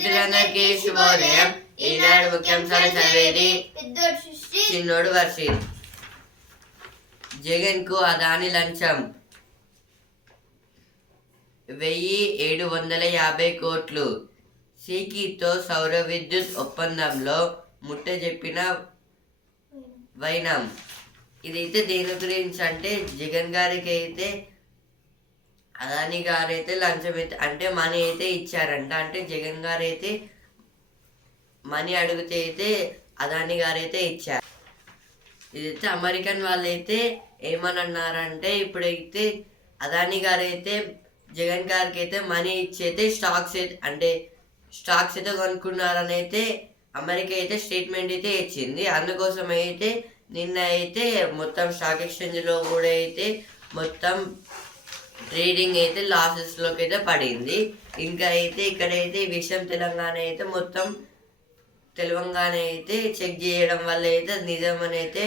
మిత్రులందరికీ శుభోదయం. ఈనాడు ముఖ్యాంశాలు చదివేది చిన్నోడు వర్షిత్. జగన్ కు అదాని లంచం 1750 కోట్లు. సీకీతో సౌర విద్యుత్ ఒప్పందంలో ముట్ట చెప్పిన వైనం. ఇదైతే దేని గురించి అంటే జగన్ గారికి అయితే అదాని గారు అయితే లంచం అయితే అంటే మనీ అయితే ఇచ్చారంట. అంటే జగన్ గారు అయితే మనీ అడిగితే అయితే అదాని గారు అయితే ఇచ్చారు. ఇదైతే అమెరికన్ వాళ్ళు అయితే ఏమని అన్నారంటే ఇప్పుడైతే అదాని గారు అయితే జగన్ గారికి అయితే మనీ ఇచ్చి అయితే స్టాక్స్ అయితే కొనుక్కున్నారని అయితే అమెరికా అయితే స్టేట్మెంట్ అయితే ఇచ్చింది. అందుకోసం అయితే నిన్న అయితే మొత్తం స్టాక్ ఎక్స్చేంజ్లో కూడా అయితే మొత్తం ట్రేడింగ్ అయితే లాసెస్లోకి అయితే పడింది. ఇంకా అయితే ఇక్కడైతే ఈ విషయం తెలంగాణ అయితే మొత్తం తెలంగాణ అయితే చెక్ చేయడం వల్ల అయితే నిజమని అయితే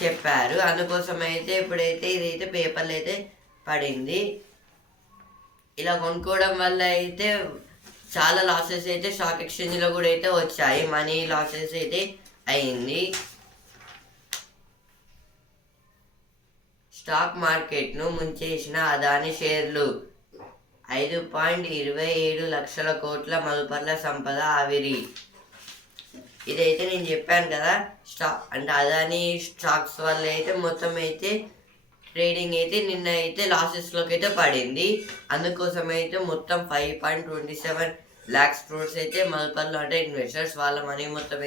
చెప్పారు. అందుకోసం అయితే ఇప్పుడైతే ఇదైతే పేపర్లు అయితే పడింది. ఇలా కొనుక్కోవడం వల్ల అయితే చాలా లాసెస్ అయితే స్టాక్ ఎక్స్చేంజ్లో కూడా అయితే వచ్చాయి. మనీ లాసెస్ అయితే అయింది. స్టాక్ మార్కెట్ను ముంచేసిన అదాని షేర్లు 5.27 లక్షల కోట్ల మదుపర్ల సంపద ఆవిరి. ఇదైతే నేను చెప్పాను కదా, అంటే అదాని స్టాక్స్ వల్ల అయితే మొత్తం అయితే ట్రేడింగ్ అయితే నిన్న అయితే లాసెస్లోకి అయితే పడింది. అందుకోసం అయితే మొత్తం 5.27 lakhs crores అయితే మదుపర్లు అంటే ఇన్వెస్టర్స్ వాళ్ళ మనీ మొత్తం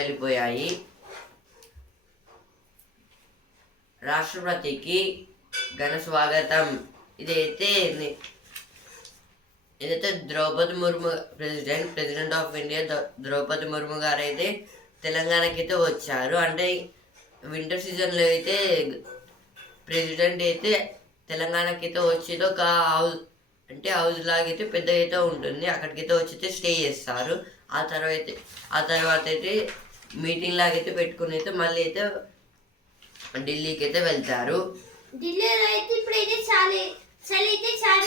వెళ్ళిపోయాయి. రాష్ట్రపతికి ఘన స్వాగతం. ఇదైతే Draupadi Murmu president of India Draupadi Murmu గారు అయితే తెలంగాణకి అయితే వచ్చారు. అంటే వింటర్ సీజన్లో అయితే ప్రెసిడెంట్ అయితే తెలంగాణకి అయితే వచ్చేది ఒక హౌస్ లాగైతే పెద్దగా అయితే ఉంటుంది. అక్కడికైతే వచ్చి అయితే స్టే చేస్తారు. ఆ తర్వాత అయితే మీటింగ్ లాగైతే పెట్టుకుని అయితే మళ్ళీ అయితే ఢిల్లీకి అయితే వెళ్తారు. ఢిల్లీలో అయితే ఇప్పుడైతే చలి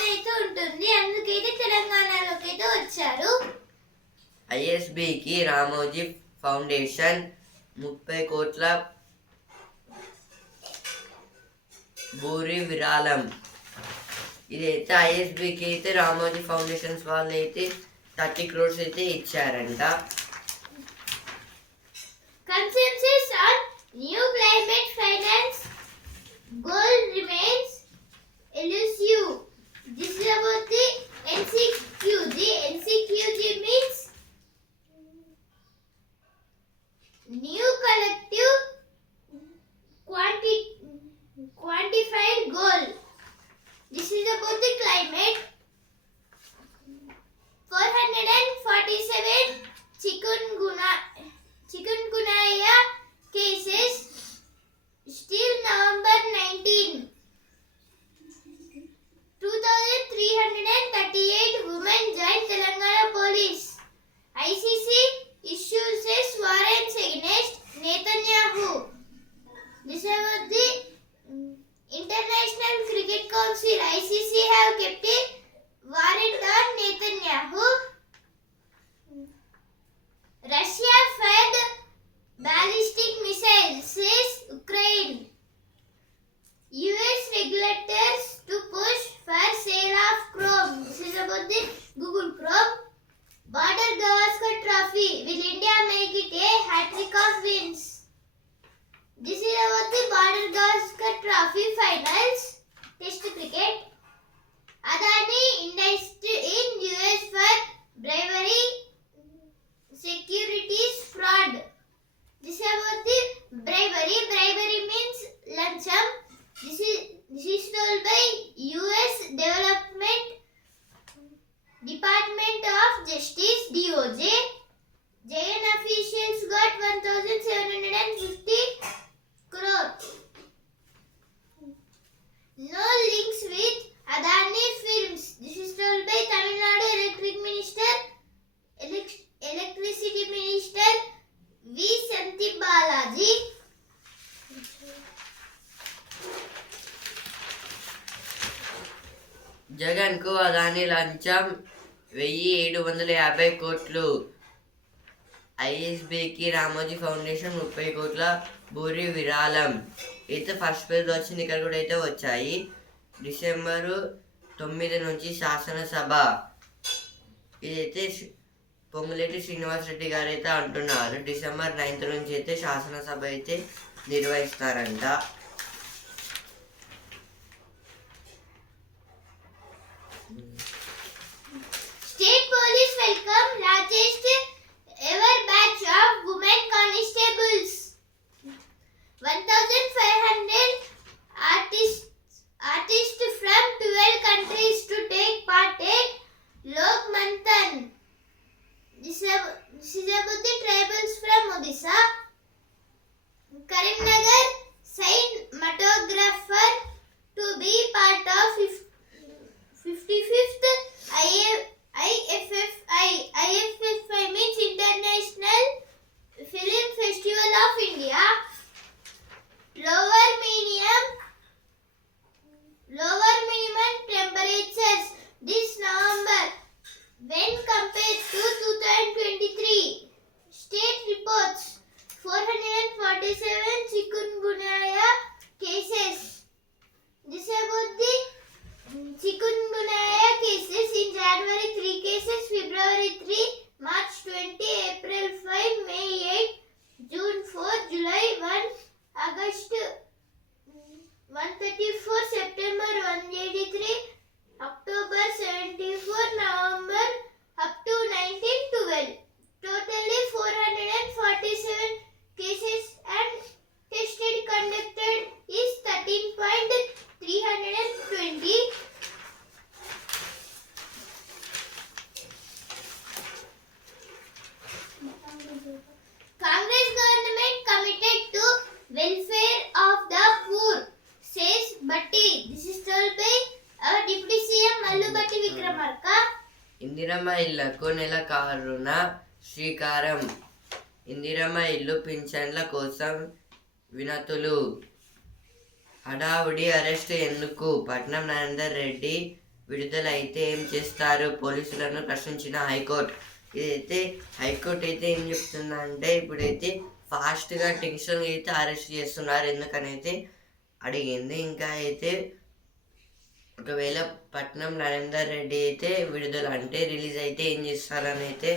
అయితే ఉంటుంది. అందుకైతే తెలంగాణలోకి అయితే వచ్చారు. ఐఎస్బికి రామోజీ ఫౌండేషన్ 30 కోట్ల భూరి విరాళం. ఇదైతే ఐఎస్బికి అయితే రామోజీ ఫౌండేషన్స్ వాళ్ళు అయితే 30 crores అయితే ఇచ్చారంట. Consensus on new climate finance goal remains elusive. This is about the NCQ. The NCQG means new collective quantified goal. This is about the climate. 447 chikungunya cases still November 19. 2,338 women joined Telangana police. ICC issues warrants against Netanyahu. This is about the International Cricket Council. ICC have kept a warrant on Netanyahu. Russia fired ballistic missiles, says Ukraine. US regulators to push for sale of Chrome. This is about the Google Chrome. Border Gavaskar Trophy. Will India make it a hat-trick of wins? This is about the Border Gavaskar Trophy finals. Test cricket. Adani indicted in US for bribery, securities fraud. This is about the bribery. Bribery means lancham. This is told by US Department of Justice DOJ. Jain officials got 1,750 crore. No links with Adani Films. This is told by Tamil Nadu Electricity Minister V. Santi Balaji. Jagan కు అదాని లంచం 1750 కోట్లు. ఐఎస్బికి Ramoji foundation 30 కోట్ల భూరి విరాళం. అయితే first page వచ్చింది, ఇక్కడ కూడా అయితే వచ్చాయి. డిసెంబరు 9 నుంచి శాసనసభ. ఇదైతే పొంగులేటి శ్రీనివాస్ రెడ్డి గారు అయితే అంటున్నారు డిసెంబర్ 9 నుంచి అయితే శాసనసభ అయితే నిర్వహిస్తారంట. State Police welcome largest ever batch of women constables. 1,500 artists from 12 countries to take part in Lok Manthan. This is about the tribals from Odisha. Karimnagar cinematographer to be part of 55th IFFI means International Film Festival of India. Lower minimum temperatures this November when compared to 2023. State reports 447 chikungunya cases. This about the chikungunya cases in January 3 cases, February 3, March 20, April 5, May 8, June 4, July 1, August 134, September 183, October 74, November up to 1912. Totally 447 cases and tested conducted is 13.320. Congress government committed to welfare of the poor, says Batti. This is told by Deputy CM Mallu Batti Vikramarka. Indiramma ఇళ్లకు నెలకారున శ్రీకారం. ఇందిరమ్మ ఇల్లు పింఛన్ల కోసం వినతులు. హడావుడి arrest ఎందుకు? పట్నం నరేందర్ రెడ్డి విడుదలైతే ఏం చేస్తారు? పోలీసులను ప్రశ్నించిన హైకోర్టు. ఇదైతే హైకోర్టు అయితే ఏం చెప్తుందంటే ఇప్పుడైతే ఫాస్ట్గా టెన్షన్ అయితే అరెస్ట్ చేస్తున్నారు ఎందుకనైతే అడిగింది. ఇంకా అయితే ఒకవేళ పట్నం నరేందర్ రెడ్డి అయితే విడుదల అంటే రిలీజ్ అయితే ఏం చేస్తారని అయితే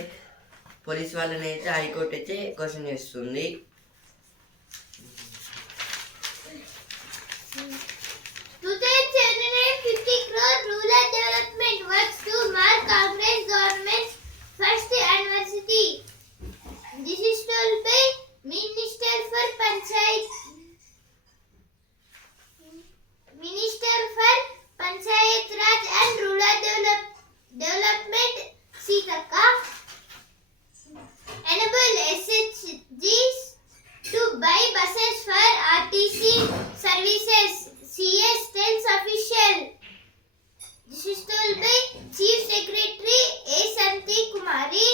పోలీస్ వాళ్ళని అయితే హైకోర్టు అయితే క్వశ్చన్ చేస్తుంది. 2,750 crore rural development works to mark Congress government's first anniversary. This is told by Minister for Panchayat Raj and Rural Development Sitaka. Enable SHGs to buy buses for RTC services, CS tells official. This is told by Chief Secretary A. Santi Kumari.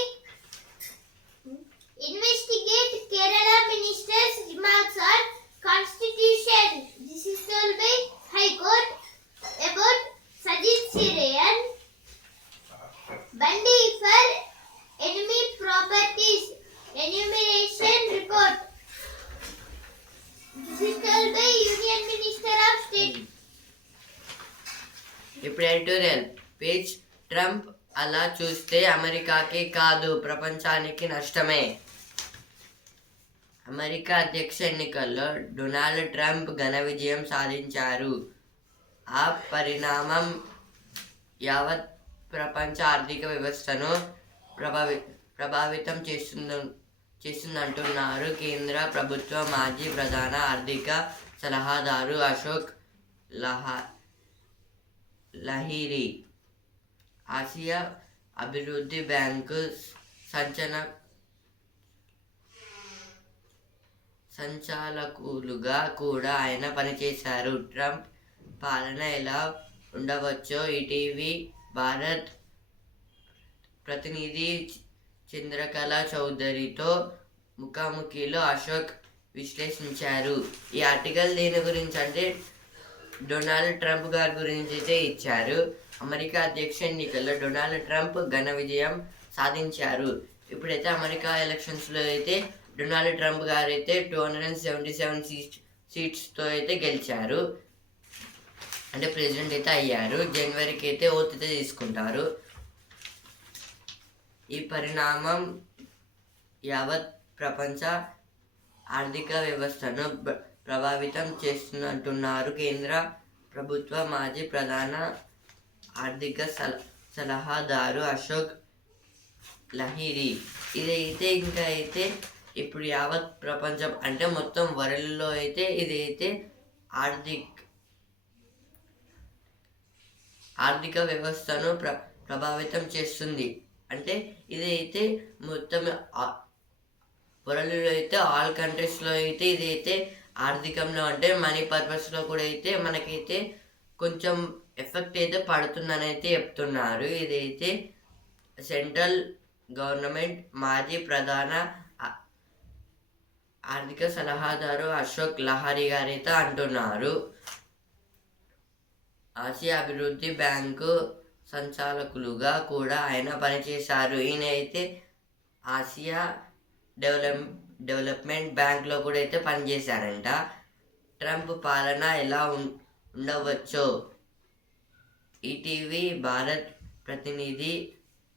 Investigate Kerala Minister's remarks on Constitution. This is told by High Court about Sajid Sirayan. Bandi for enemy properties enumeration report. This is told by Union Minister of State. ఇప్పుడు editorial page. Trump అలా చూస్తే అమెరికాకి కాదు ప్రపంచానికి నష్టమే. America అధ్యక్ష ఎన్నికల్లో Donald Trump ఘన విజయం సాధించారు. ఆ పరిణామం యావత్ ప్రపంచ ఆర్థిక వ్యవస్థను ప్రభావితం చేస్తుందంటున్నారు కేంద్ర ప్రభుత్వ మాజీ ప్రధాన ఆర్థిక సలహాదారు అశోక్ లహిరి. ఆసియా అభివృద్ధి బ్యాంకు సంచాలకులుగా కూడా ఆయన పనిచేశారు. ట్రంప్ పాలన ఎలా ఉండవచ్చో ఈటీవీ భారత్ ప్రతినిధి చంద్రకళ చౌదరితో ముఖాముఖిలో అశోక్ విశ్లేషించారు. ఈ ఆర్టికల్ దేని గురించి అంటే డొనాల్డ్ ట్రంప్ గారి గురించి అయితే ఇచ్చారు. అమెరికా అధ్యక్ష ఎన్నికల్లో డొనాల్డ్ ట్రంప్ ఘన విజయం సాధించారు. ఇప్పుడైతే అమెరికా ఎలక్షన్స్లో అయితే డొనాల్డ్ ట్రంప్ గారు అయితే 277 సీట్స్తో అయితే గెలిచారు. అంటే ప్రెసిడెంట్ అయితే అయ్యారు. జనవరికి అయితే ఓత్ అయితే తీసుకుంటారు. ఈ పరిణామం యావత్ ప్రపంచ ఆర్థిక వ్యవస్థను ప్రభావితం చేస్తున్నట్టున్నారు కేంద్ర ప్రభుత్వ మాజీ ప్రధాన ఆర్థిక సలహాదారు అశోక్ లహిరి. ఇదైతే ఇంకా అయితే ఇప్పుడు యావత్ ప్రపంచం అంటే మొత్తం వరల్డ్లో అయితే ఇదైతే ఆర్థిక వ్యవస్థను ప్రభావితం చేస్తుంది. అంటే ఇదైతే మొత్తం వరల్డ్లో అయితే ఆల్ కంట్రీస్లో అయితే ఇదైతే ఆర్థికంలో అంటే మనీ పర్పస్లో కూడా అయితే మనకైతే కొంచెం ఎఫెక్ట్ అయితే పడుతుందని అయితే చెప్తున్నారు. ఇదైతే సెంట్రల్ గవర్నమెంట్ మాజీ ప్రధాన ఆర్థిక సలహాదారు అశోక్ లహిరి గారు అయితే అంటున్నారు. ఆసియా అభివృద్ధి బ్యాంకు సంచాలకులుగా కూడా ఆయన పనిచేశారు. ఈయన అయితే ఆసియా డెవలప్మెంట్ బ్యాంక్లో కూడా అయితే పనిచేశారంట. ట్రంప్ పాలన ఎలా ఉండవచ్చో ఈటీవీ భారత్ ప్రతినిధి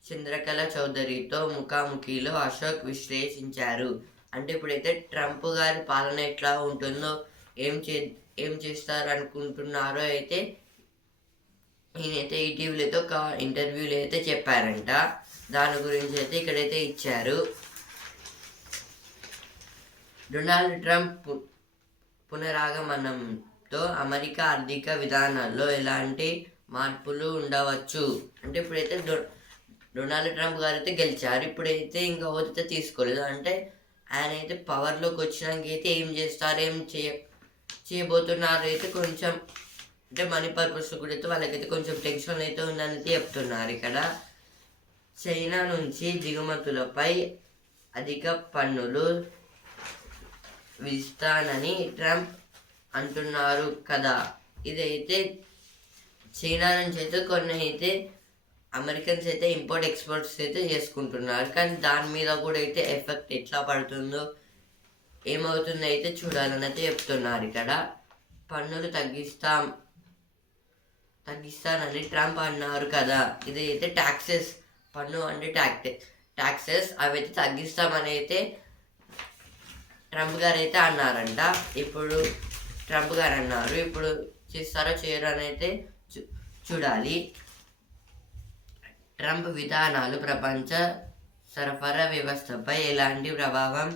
చంద్రకళ చౌదరితో ముఖాముఖిలో అశోక్ విశ్లేషించారు. అంటే ఇప్పుడైతే ట్రంప్ గారి పాలన ఎట్లా ఉంటుందో ఏం చేస్తారు అనుకుంటున్నారో అయితే ఈయనైతే ఈటీవీలతో ఒక ఇంటర్వ్యూలో అయితే చెప్పారంట. దాని గురించి అయితే ఇక్కడైతే ఇచ్చారు. డొనాల్డ్ ట్రంప్ పునరాగమనంతో అమెరికా ఆర్థిక విధానాల్లో ఎలాంటి మార్పులు ఉండవచ్చు. అంటే ఇప్పుడైతే డొనాల్డ్ ట్రంప్ గారు అయితే గెలిచారు. ఇప్పుడైతే ఇంకా ఓటు తీసుకోలేదు. అంటే ఆయన అయితే పవర్లోకి వచ్చినాక అయితే ఏం చేస్తారు, ఏం చేయబోతున్నారు అయితే కొంచెం అంటే మనీ పర్పస్ కూడా అయితే వాళ్ళకైతే కొంచెం టెన్షన్ అయితే ఉందని అయితే చెప్తున్నారు. ఇక్కడ చైనా నుంచి దిగుమతులపై అధిక పన్నులు విధిస్తానని ట్రంప్ అంటున్నారు కదా. ఇదైతే చైనా నుంచి అయితే కొన్ని అయితే అమెరికన్స్ అయితే ఇంపోర్ట్ ఎక్స్పోర్ట్స్ అయితే చేసుకుంటున్నారు. కానీ దాని మీద కూడా అయితే ఎఫెక్ట్ ఎట్లా పడుతుందో ఏమవుతుందో అయితే చూడాలని అయితే చెప్తున్నారు. ఇక్కడ పన్నులు తగ్గిస్తానని ట్రంప్ అన్నారు కదా. ఇదైతే ట్యాక్సెస్, పన్ను అంటే ట్యాక్సెస్ అవి అయితే తగ్గిస్తామని అయితే ట్రంప్ గారు అయితే అన్నారంట. ఇప్పుడు ట్రంప్ గారు అన్నారు. ఇప్పుడు చేస్తారో చేయరో అని అయితే చూడాలి. ట్రంప్ విధానాలు ప్రపంచ సరఫరా వ్యవస్థపై ఎలాంటి ప్రభావం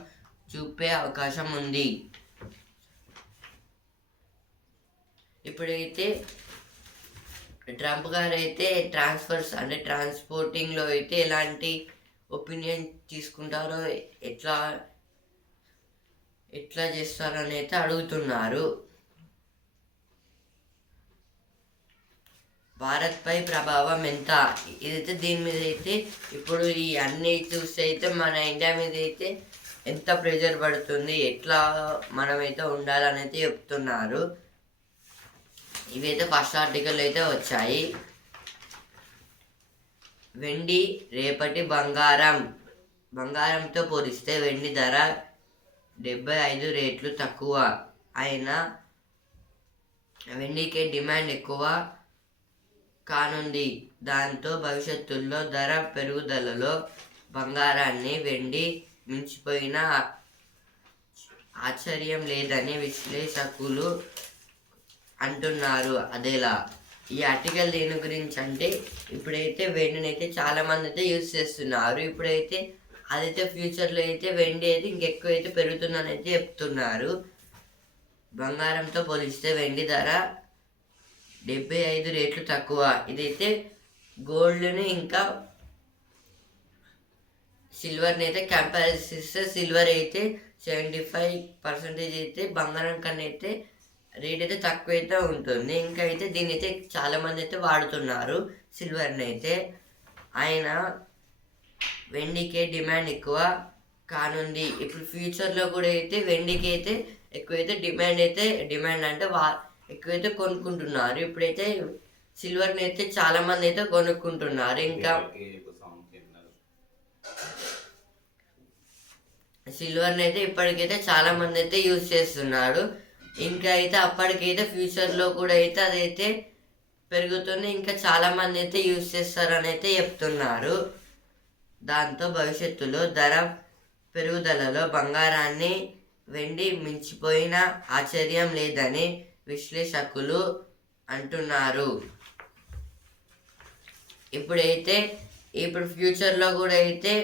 చూపే అవకాశం ఉంది? ఇప్పుడైతే ట్రంప్ గారు అయితే ట్రాన్స్ఫర్స్ అంటే ట్రాన్స్పోర్టింగ్లో అయితే ఎలాంటి ఒపీనియన్ తీసుకుంటారో ఎట్లా చేస్తారని అయితే అడుగుతున్నారు. భారత్పై ప్రభావం ఎంత? ఇదైతే దీని మీద అయితే ఇప్పుడు ఈ అన్ని చూస్తే అయితే మన ఇండియా మీద అయితే ఎంత ప్రెషర్ పడుతుంది, ఎట్లా మనమైతే ఉండాలని అయితే చెప్తున్నారు. ఇవైతే ఫస్ట్ ఆర్టికల్ అయితే వచ్చాయి. వెండి రేపటి బంగారంతో పోలిస్తే వెండి ధర 75 రేట్లు తక్కువ అయినా వెండికి డిమాండ్ ఎక్కువ కానుంది. దాంతో భవిష్యత్తులో ధర పెరుగుదలలో బంగారాన్ని వెండి మించిపోయినా ఆశ్చర్యం లేదని విశ్లేషకులు అంటున్నారు. అదేలా ఈ ఆర్టికల్ దేని గురించి అంటే ఇప్పుడైతే వెండిని అయితే చాలామంది అయితే యూజ్ చేస్తున్నారు. ఇప్పుడైతే అదైతే ఫ్యూచర్లో అయితే వెండి అయితే ఇంకెక్కువ అయితే పెరుగుతుందని అయితే చెప్తున్నారు. బంగారంతో పోలిస్తే వెండి ధర 75 రేట్లు తక్కువ. ఇదైతే గోల్డ్ని ఇంకా సిల్వర్ని అయితే కంపేర్ చేస్తే సిల్వర్ అయితే 75% అయితే బంగారం కన్నా అయితే రేట్ అయితే తక్కువ అయితే ఉంటుంది. ఇంకా అయితే దీన్ని అయితే చాలామంది అయితే వాడుతున్నారు సిల్వర్ని అయితే. ఆయన వెండికే డిమాండ్ ఎక్కువ కానుంది. ఇప్పుడు ఫ్యూచర్లో కూడా అయితే వెండికి అయితే ఎక్కువైతే డిమాండ్ అంటే ఎక్కువైతే కొనుక్కుంటున్నారు. ఇప్పుడైతే సిల్వర్ని అయితే చాలా మంది అయితే కొనుక్కుంటున్నారు. ఇంకా సిల్వర్ని అయితే ఇప్పటికైతే చాలా మంది అయితే యూజ్ చేస్తున్నారు. ఇంకా అయితే అప్పటికైతే ఫ్యూచర్లో కూడా అయితే అదైతే పెరుగుతుంది. ఇంకా చాలా మంది అయితే యూజ్ చేస్తారని అయితే చెప్తున్నారు. దాంతో భవిష్యత్తులో ధర పెరుగుదలలో బంగారాన్ని వెండి మించిపోయిన ఆశ్చర్యం లేదని విశ్లేషకులు అంటున్నారు. ఇప్పుడు ఫ్యూచర్లో కూడా అయితే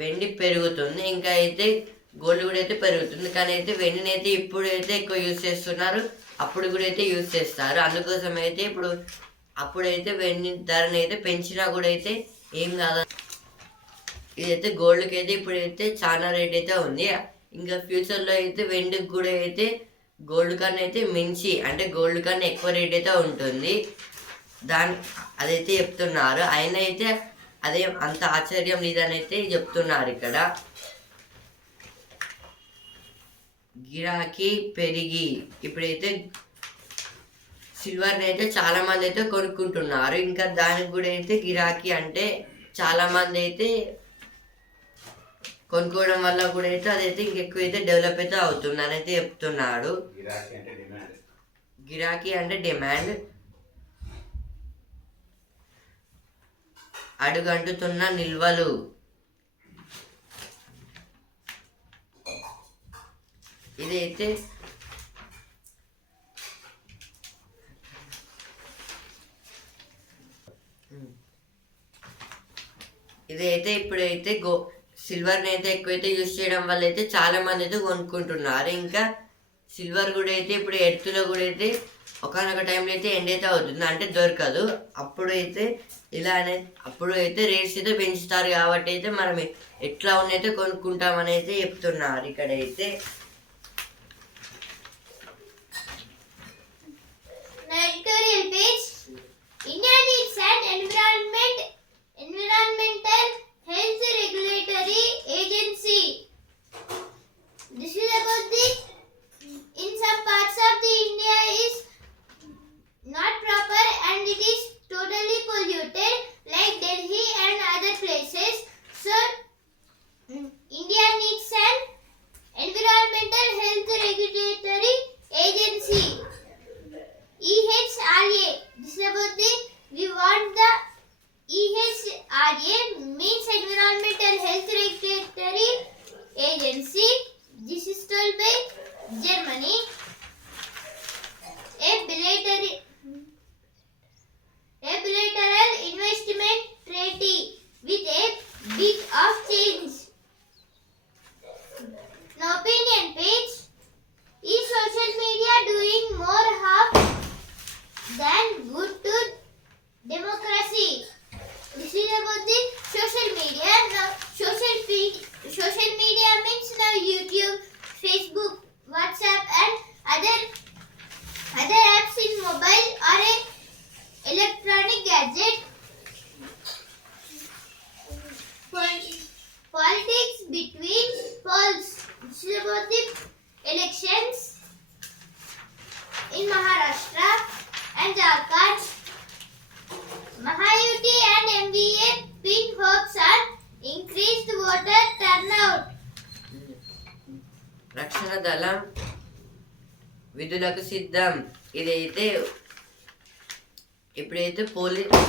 వెండి పెరుగుతుంది. ఇంకా అయితే గోల్డ్ కూడా అయితే పెరుగుతుంది. కానీ అయితే వెండిని అయితే ఇప్పుడైతే ఎక్కువ యూజ్ చేస్తున్నారు, అప్పుడు కూడా అయితే యూజ్ చేస్తారు. అందుకోసం అయితే అప్పుడైతే వెండి ధరని అయితే పెంచినా కూడా అయితే ఏం కాదు. ఇదైతే గోల్డ్కి అయితే ఇప్పుడైతే చాలా రేట్ అయితే ఉంది. ఇంకా ఫ్యూచర్లో అయితే వెండికి కూడా అయితే గోల్డ్ కన్నా అయితే మించి, అంటే గోల్డ్ కన్నా ఎక్కువ రేట్ అయితే ఉంటుంది. అదైతే చెప్తున్నారు. ఆయన అయితే అదే అంత ఆశ్చర్యం లేదని అయితే చెప్తున్నారు. ఇక్కడ గిరాకీ పెరిగి ఇప్పుడైతే సిల్వర్ని అయితే చాలా మంది అయితే కొనుక్కుంటున్నారు. ఇంకా దానికి కూడా అయితే గిరాకీ అంటే చాలా మంది అయితే కొనుక్కోవడం వల్ల కూడా అయితే అదైతే ఇంకెక్కువ అయితే డెవలప్ అయితే అవుతుందని అయితే చెప్తున్నాడు. గిరాకీ అంటే డిమాండ్, అడుగంటుతున్న నిల్వలు. ఇదైతే ఇప్పుడైతే సిల్వర్ని అయితే ఎక్కువైతే యూజ్ చేయడం వల్ల అయితే చాలా మంది అయితే కొనుక్కుంటున్నారు. ఇంకా సిల్వర్ కూడా అయితే ఇప్పుడు ఎర్త్లో కూడా అయితే ఒకనొక టైంలో అయితే ఎండ్ అయితే అవుతుంది, అంటే దొరకదు. అప్పుడు అయితే రేట్స్ అయితే పెంచుతారు. కాబట్టి అయితే మనం ఎట్లా ఉన్నైతే కొనుక్కుంటామని అయితే చెప్తున్నారు. ఇక్కడైతే editorial page. India needs an environmental health regulatory agency. This is about the in some parts of the India is not proper and it is totally polluted like Delhi and other places. So India needs an environmental health regulatory agency. EHRA. This is about we want the EHRA means Environmental Health Regulatory Agency. This is told by Germany. A bilateral investment treaty with a bit of change. Now opinion page. Is social media doing more harm than good to democracy? This is about the social media. Now social media means now YouTube, Facebook, WhatsApp and other apps in mobile or a electronic gadget. Politics between polls. This is about the elections in Maharashtra and Jharkhand. Mahayuti and MVA pin hopes on increased voter turnout. రక్షణ దళం విధులకు సిద్ధం. ఇదైతే ఇప్పుడైతే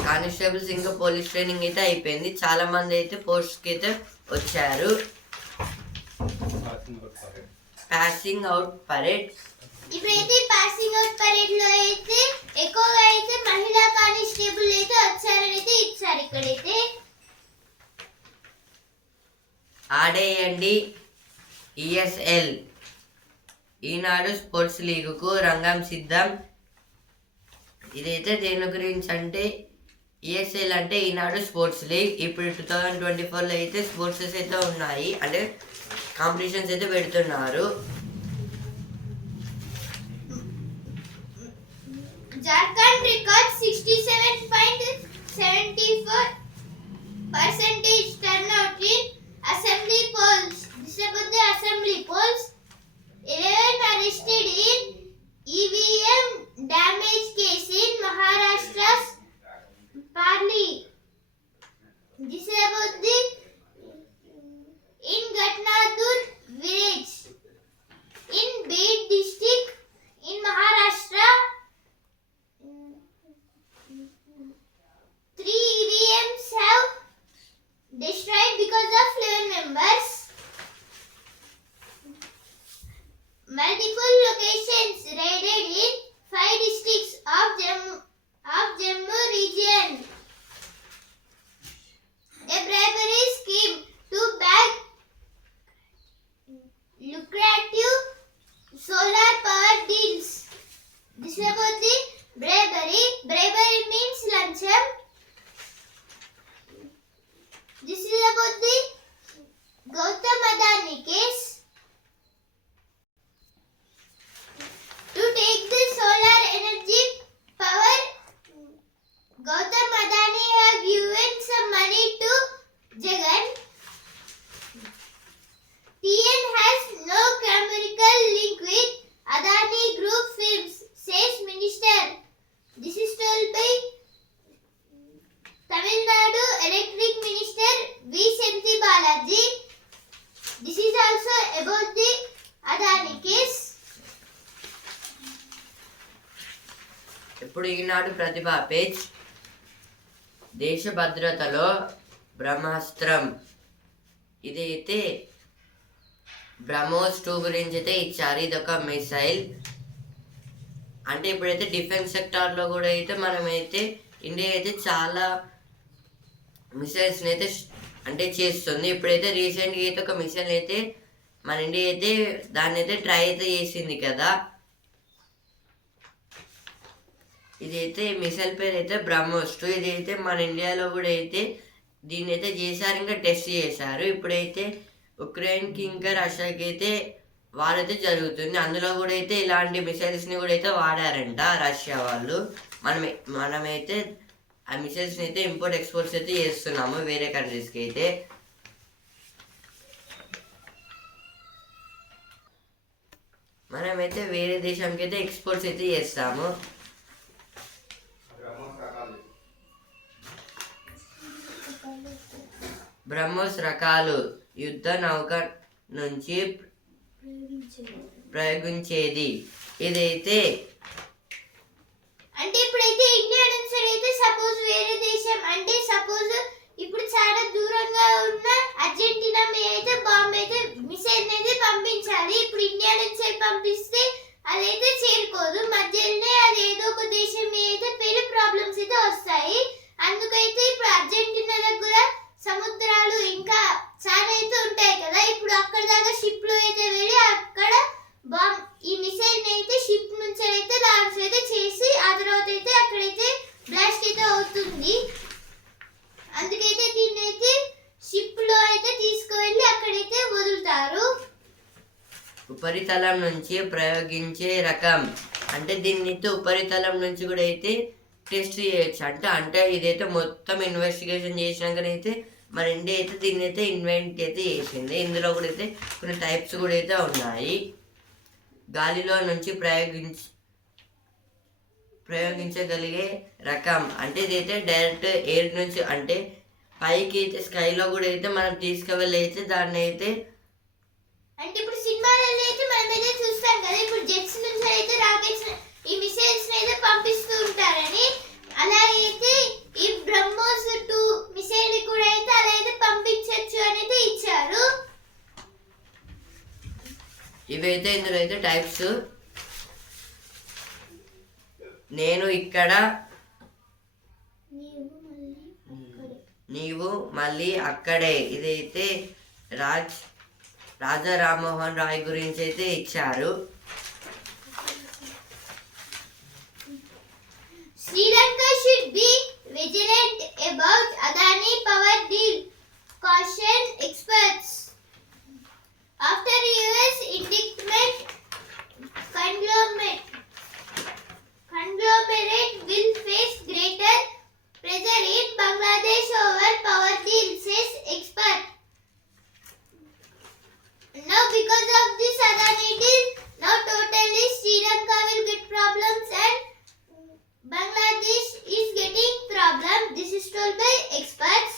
constables ఇంకా police training అయితే అయిపోయింది. చాలా మంది అయితే పోస్ట్కి అయితే వచ్చారు. Passing out parade. ఇప్పుడైతే పాసింగ్ అవుట్ పరేడ్ లో అయితే ఎక్కువగా అయితే మహిళా కానిస్టేబుల్ అయితే వచ్చారని అయితే ఇచ్చారు. ఇక్కడైతే ఆడేయండి ESL ఈనాడు స్పోర్ట్స్ లీగుకు రంగం సిద్ధం. ఇదైతే దేని గురించి అంటే ESL అంటే ఈనాడు స్పోర్ట్స్ లీగ్. ఇప్పుడు 2024లో అయితే స్పోర్ట్సెస్ అయితే ఉన్నాయి, అంటే కాంపిటీషన్స్ అయితే పెడుతున్నారు. Jharkhand records 67.74% turnout in assembly polls. This is about the assembly polls. 11 arrested in EVM This is about the in Gatnadur village in Bid district in Maharashtra. 3 EVMs have destroyed because of 11 members. Multiple locations raided in 5 districts of Jammu region. A bribery scheme to bag lucrative solar power deals. This is about the bribery. Bribery means lancham. This is about the Gautam Adani case. To take the solar energy power, Gautam Adani have given some money to Jagan. TN has no chemical link with Adani Group firms, says Minister. This is told by Tamil Nadu Electric Minister V. Senthi Balaji. This is also about the Adani case. ఇప్పుడు ఈనాడు ప్రతిభ page దేశ భద్రతలో బ్రహ్మాస్త్రం. ఇదైతే బ్రహ్మోస్ 2 గురించి అయితే ఇచ్చారు. ఇది ఒక missile. అంటే ఇప్పుడైతే డిఫెన్స్ సెక్టార్లో కూడా అయితే మనమైతే ఇండియా అయితే చాలా మిసైల్స్ని అయితే అంటే చేస్తుంది. ఇప్పుడైతే రీసెంట్గా అయితే ఒక మిసైల్ అయితే మన ఇండియా అయితే దాన్ని అయితే ట్రై అయితే చేసింది కదా. ఇదైతే మిసైల్ పేరు అయితే బ్రహ్మోస్ 2. ఇదైతే మన ఇండియాలో కూడా అయితే దీన్ని అయితే చేశారు, ఇంకా టెస్ట్ చేశారు. ఇప్పుడైతే ఉక్రెయిన్కి ఇంకా రష్యాకి అయితే వారైతే జరుగుతుంది. అందులో కూడా అయితే ఇలాంటి మిసైల్స్ని కూడా అయితే వాడారంట రష్యా వాళ్ళు. మనమైతే ఆ మిసైల్స్ని అయితే ఇంపోర్ట్ ఎక్స్పోర్ట్స్ అయితే చేస్తున్నాము వేరే కంట్రీస్కి అయితే. మనమైతే వేరే దేశంకి అయితే ఎక్స్పోర్ట్స్ అయితే చేస్తాము. బ్రహ్మోస్ రకాలు యుద్ధ నౌక నుంచి ప్రయోగించేది. ఇదైతే అంటే ఇప్పుడైతే ఇండియా నుంచి అయితే సపోజ్ వేరే దేశం అంటే సపోజ్ ఇప్పుడు చాలా దూరంగా ఉన్న అర్జెంటీనా మీద అయితే బాంబు అయితే మిసైల్ అయితే పంపించాలి. ఇప్పుడు ఇండియా నుంచి పంపిస్తే అదైతే చేరుకోదు, మధ్యలోనే అది ఏదో ఒక దేశం మీద అయితే పెను ప్రాబ్లమ్స్ అయితే వస్తాయి. అందుకైతే ఇప్పుడు అర్జెంటీనా దగ్గర సముద్రాలు ఇంకా చాలా అయితే ఉంటాయి కదా. ఇప్పుడు అక్కడ దాకా షిప్ లో అయితే వెళ్ళి అక్కడ ఈ మిసైల్ అయితే షిప్ నుంచి అయితే లాంచ్ అయితే చేసి ఆ తర్వాత అయితే అక్కడైతే బ్లాస్ట్ అయితే అవుతుంది. అందుకైతే దీన్ని అయితే షిప్ లో అయితే తీసుకువెళ్ళి అక్కడైతే వదులుతారు. ఉపరితలం నుంచి ప్రయోగించే రకం. అంటే దీన్ని అయితే ఉపరితలం నుంచి కూడా అయితే టెస్ట్ చేయొచ్చు. అంటే ఇదైతే మొత్తం ఇన్వెస్టిగేషన్ చేసినాకనైతే మన ఇండియా అయితే దీన్ని అయితే ఇన్వెంట్ అయితే చేసింది. ఇందులో కూడా అయితే కొన్ని టైప్స్ కూడా అయితే ఉన్నాయి. గాలిలో నుంచి ప్రయోగించగలిగే రకం. అంటే ఇదైతే డైరెక్ట్ ఎయిర్ నుంచి అంటే పైకి అయితే స్కైలో కూడా అయితే మనం తీసుకువెళ్ళి అయితే దాన్ని అయితే అంటే ఇప్పుడు సినిమాలలో అయితే మనం అయితే చూస్తాం కదా, ఇప్పుడు జెట్స్ నుంచి అయితే రాకెట్స్ ఈ మిసైల్స్ అయితే పంపిస్తూ ఉంటారని. అలాగైతే ఈ బ్రహ్మోస్ 2 మిసైల్ కూడా అయితే అలా అయితే పంపించవచ్చు అనేది ఇచ్చారు. ఇవైతే ఇందులో అయితే టైప్స్. నేను ఇక్కడ, నీవు మళ్ళీ అక్కడే. ఇదైతే రాజా రామ్మోహన్ రాయ్ గురించి అయితే ఇచ్చారు. Sri Lanka should be vigilant about Adani power deal, caution experts. After US indictment, conglomerate will face greater pressure in Bangladesh over power deal, says expert. Now because of this Adani deal, now totally Sri Lanka will get problems and Bangladesh is getting problem. This is told by experts.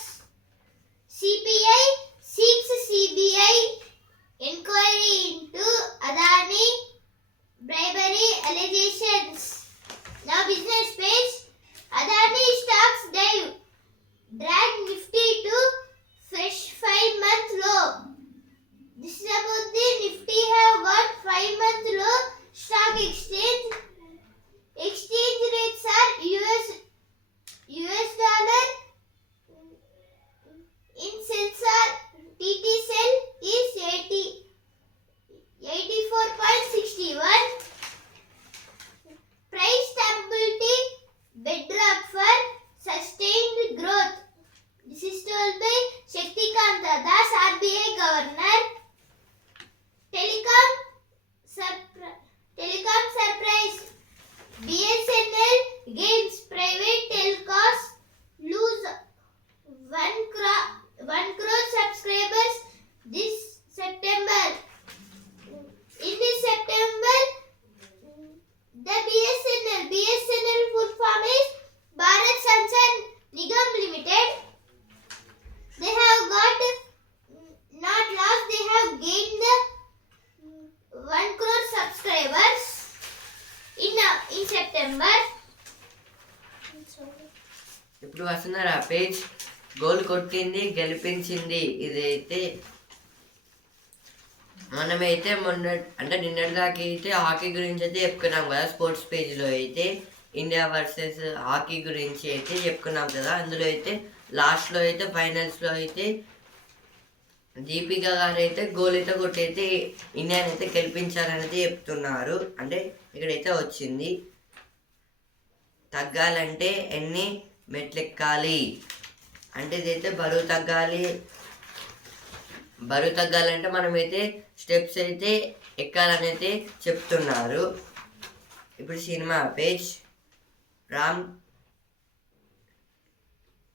in Sensor TT cell is 84.61. Price stability bedrock for sustained growth. This is told by Shaktikanta Das, RBI Governor. Telecom surprise. BSNL gains private telcos lose 1 crore subscribers this September. In this September, the BSNL full form is Bharat Sanchar Nigam Limited. They have got not lost, they have gained the 1 crore subscribers in September. ఇప్పుడు వస్తున్నారు ఆ page. Goal కొట్టింది, గెలిపించింది. ఇదైతే మనమైతే నిన్నటి దాకా అయితే హాకీ గురించి అయితే చెప్పుకున్నాం కదా. స్పోర్ట్స్ పేజ్లో అయితే ఇండియా వర్సెస్ హాకీ గురించి అయితే చెప్పుకున్నాం కదా. అందులో అయితే లాస్ట్లో అయితే ఫైనల్స్లో అయితే దీపిక గారు అయితే గోల్ అయితే కొట్టయితే ఇండియాని అయితే గెలిపించారనేది చెప్తున్నారు. అంటే ఇక్కడైతే వచ్చింది, తగ్గాలంటే ఎన్ని మెట్లు ఎక్కాలి అంటే ఇదైతే బరువు తగ్గాలంటే మనమైతే స్టెప్స్ అయితే ఎక్కాలనైతే చెప్తున్నారు. ఇప్పుడు సినిమా పేజ్. రామ్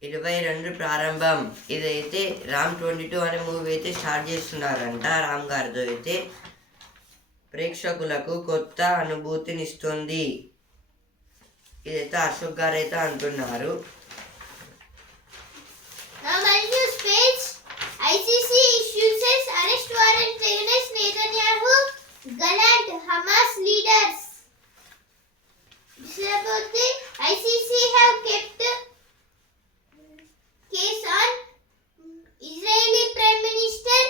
22 ప్రారంభం. ఇదైతే రామ్ 22 అనే మూవీ అయితే స్టార్ట్ చేస్తున్నారంట. రామ్ గారితో అయితే ప్రేక్షకులకు కొత్త అనుభూతినిస్తుంది. ఇదైతే అశోక్ గారు అయితే అంటున్నారు. Now news page. ICC issues arrest warrant against Netanyahu, Gallant, Hamas leaders. This is about the ICC have kept case on Israeli Prime Minister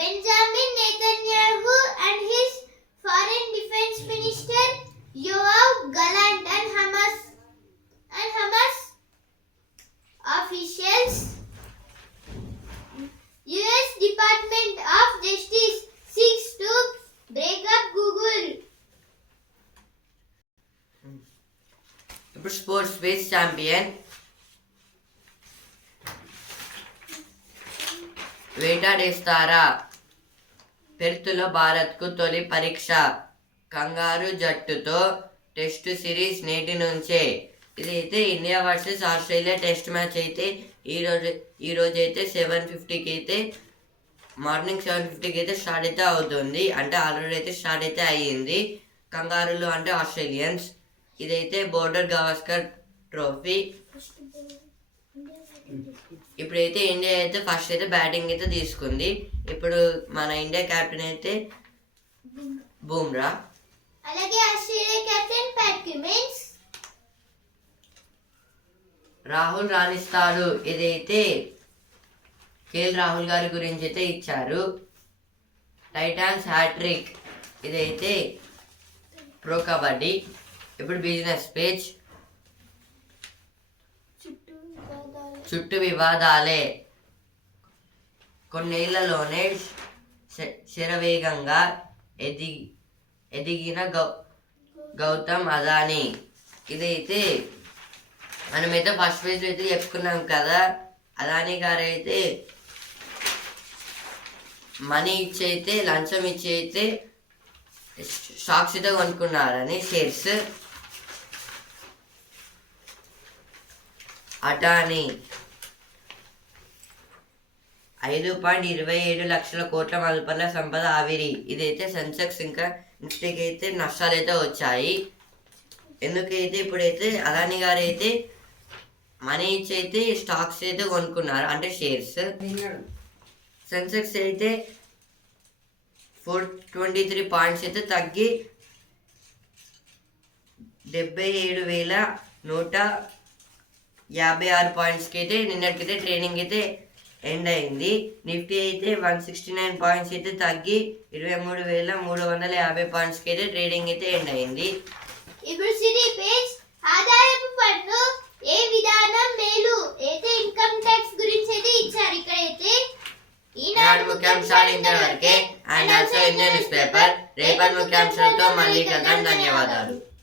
Benjamin Netanyahu and his Foreign Defense Minister Yoav Gallant and Hamas officials. US Department of Justice seeks to break up Google. ఇప్పుడు sports page. Champion వేటాడేస్తారా? పెర్త్లో భారత్కు తొలి పరీక్ష. కంగారు జట్టుతో test series నేటి నుంచే. ఇదైతే India versus Australia test match అయితే ఈరోజు అయితే 7:50కి అయితే మార్నింగ్ 7:50కి అయితే స్టార్ట్ అయితే అవుతుంది. అంటే ఆల్రెడీ అయితే స్టార్ట్ అయితే అయ్యింది. కంగారులు అంటే ఆస్ట్రేలియన్స్. ఇదైతే బోర్డర్ గవాస్కర్ ట్రోఫీ. ఇప్పుడైతే ఇండియా అయితే ఫస్ట్ అయితే బ్యాటింగ్ అయితే తీసుకుంది. ఇప్పుడు మన ఇండియా కెప్టెన్ అయితే బూమ్రా. అలాగే Australia captain Pat Cummins. Rahul రాణిస్తాడు. ఇదైతే కేఎల్ రాహుల్ గారి గురించి అయితే ఇచ్చారు. Titans hattrick. ఇదైతే ప్రో కబడ్డీ. ఇప్పుడు బిజినెస్ పేజ్. చుట్టూ వివాదాలే. కొన్నేళ్లలోనే శరవేగంగా ఎదిగిన గౌతమ్ అదానీ. ఇదైతే మనమైతే ఫస్ట్ పేజ్లో అయితే చెప్పుకున్నాం కదా. అదానీ గారు అయితే మనీ ఇచ్చి అయితే లంచం ఇచ్చి అయితే స్టాక్స్ అయితే కొనుక్కున్నారని షేర్స్. అటానీ 5.27 లక్షల కోట్ల మల్పల సంపద ఆవిరి. ఇదైతే సెన్సెక్స్ ఇంకా నిఫ్టీకి అయితే నష్టాలు అయితే వచ్చాయి. ఎందుకైతే ఇప్పుడైతే అదానీ గారు అయితే మనీ ఇచ్చి అయితే స్టాక్స్ అయితే కొనుక్కున్నారు, అంటే షేర్స్. సెన్సెక్స్ అయితే 423 పాయింట్స్ అయితే తగ్గి 77,156 పాయింట్స్కి అయితే నిన్నటికైతే ట్రేడింగ్ అయితే ఎండ్ అయింది. నిఫ్టీ అయితే 169 పాయింట్స్ అయితే తగ్గి 23,350 పాయింట్స్కి అయితే ట్రేడింగ్ అయితే ఎండ్ అయింది. ఇప్పుడు సిటీ పేజ్. ఆదాయపు పన్ను ఏ విధానం మేలు? అయితే ఇన్కమ్ ట్యాక్స్ గురించి ముఖ్యాంశాలు ఇంతవరకే. And also Indian news paper. రేపటి ముఖ్యాంశాలతో మళ్ళీ కలుద్దాం. ధన్యవాదాలు.